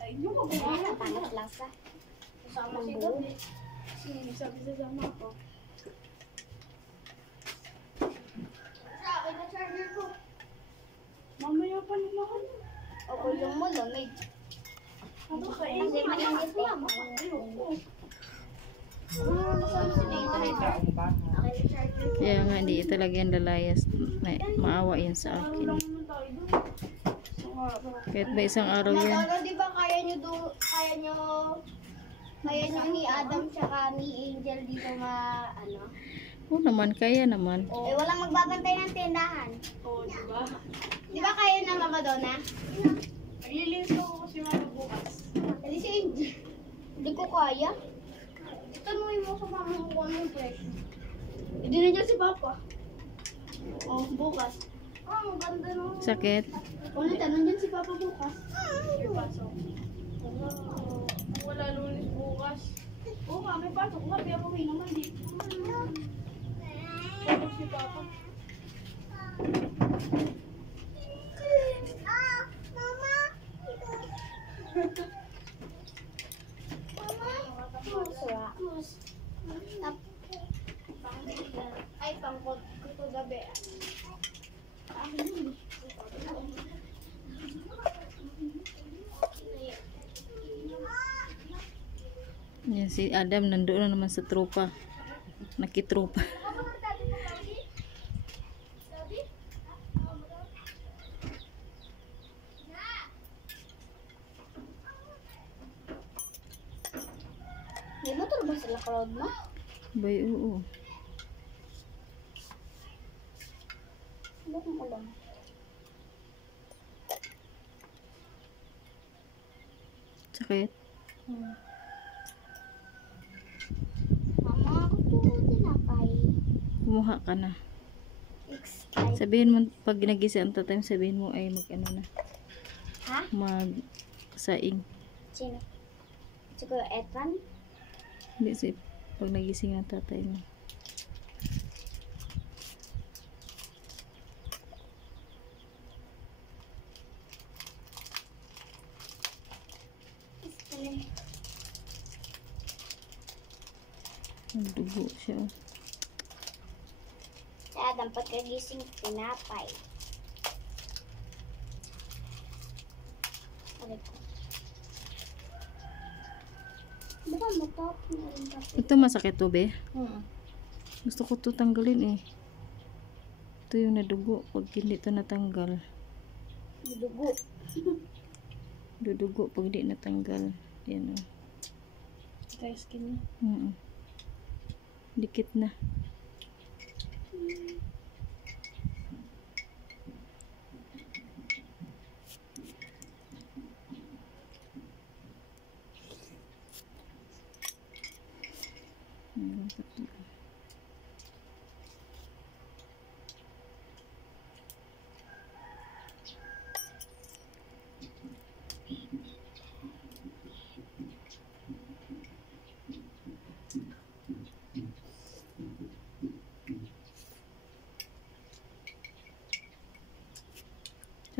Ay, yung Wala, pangat lasa. kasama si Dad eh. Sabi sa sama ko. Sa akin na charger ko. Mamaya pa naman. O kulong mo, lamig. Ano ka eh? Kasi mainit eh. Ayoko. Akin na charger ko. Kaya nga, hindi talaga yung lalayas. Maawa yan sa Araw akin. lang naman tayo doon. Isang araw. Kahit ba isang araw yan. Lolo, di ba kaya nyo ni Adam tsaka ni Angel dito ano? Oo naman, kaya naman. Eh, walang magbabantay ng tindahan. Oo, diba? Di ba kaya ng Mama Donna? Naglilinis ako kasi mga bukas. Hindi si Angel. Hindi ko kaya. Tanungin mo sa mama mo kung ano yung presyo. Hindi na dyan si Papa. Oh, bukas. Ah, ang ganda nung... Sakit. Ulit, nandiyan si Papa bukas. May pasok. Wala lunes bukas. Oo nga, may pasok nga. Pero may naman dito. Pasok si Papa. Ay, pangkot ko gabi. Yan, si Adam nandoon na naman sa tropa. Nakitropa. May motor ba sila crowd mo? Bay, oo. Hindi kong alam. Sakit. Mama, ako po tinapay. Kumuha ka na. Expired. Sabihin mo, pag nagisa ang tatay, sabihin mo ay mag-ano na. Ha? Mag-saing. Sino? Siguro Ethan? Hindi si pag nagising ang tatay mo. Nagdugo siya. Oh. Si Adam, pagkagising, tinapay. Ano ko? Diba matap? Ito masakit to, be? Hmm. Gusto ko to tanggalin eh. Ito yung nadugo. Pag hindi ito natanggal. Dugo. Dudugo pag hindi natanggal. Yan o. Dry skin niya. Dikit na.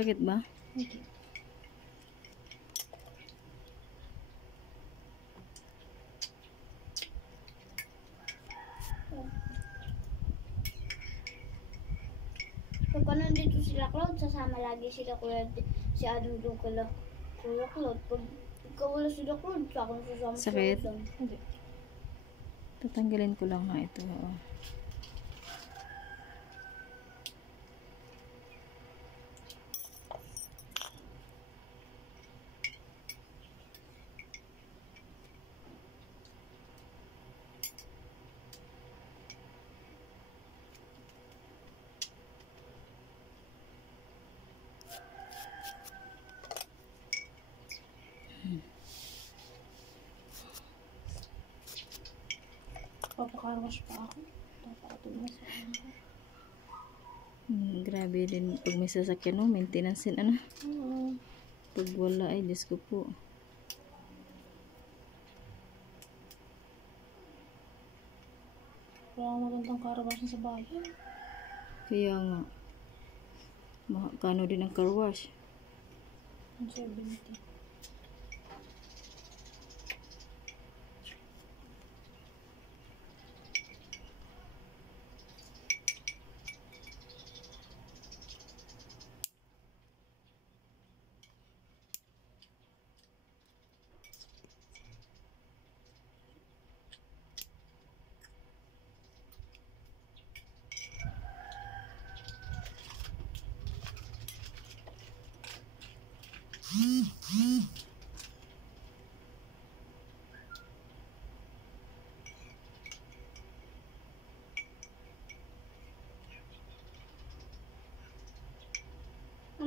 Sakit ba? Pag nandito sila Cloud, sasama lagi sila si Adam doon kala Kuya Cloud. Pag ikaw wala sila Cloud, sa akin sasama si Sakit? Adam. Hindi. Tatanggalin ko lang nga ito. Oo. Papakarwash pa ako. Papakatulong sa ako. Grabe din pag may sasakyan, no? Maintenance din, ano? Pag wala ay Diyos ko po. Kaya magandang karwash sa bayan. Kaya nga kano din ang car wash. Ang 70.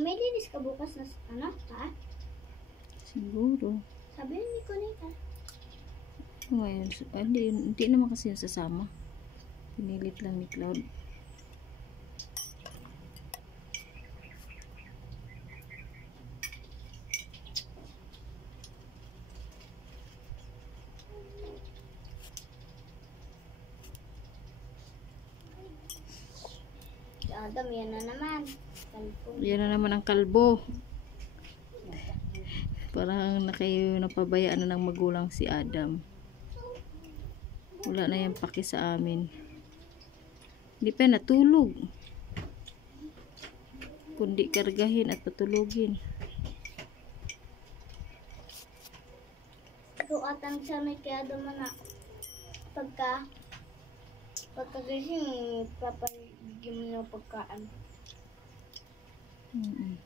May linis ka bukas na ano, ha? Siguro. Sabi ni Conita. Ngayon, hindi naman kasi yung sasama. Pinilit lang ni Cloud. Si Adam, yan na naman. Kalpong. Yan na naman ang kalbo. Parang napabayaan na ng magulang si Adam. Wala na yung paki sa amin. Hindi pa natulog. Kundi kargahin at patulogin. So, atang sanay kaya Adam na pagkagising, papagigim mo ng pagkaan. Mm-mm.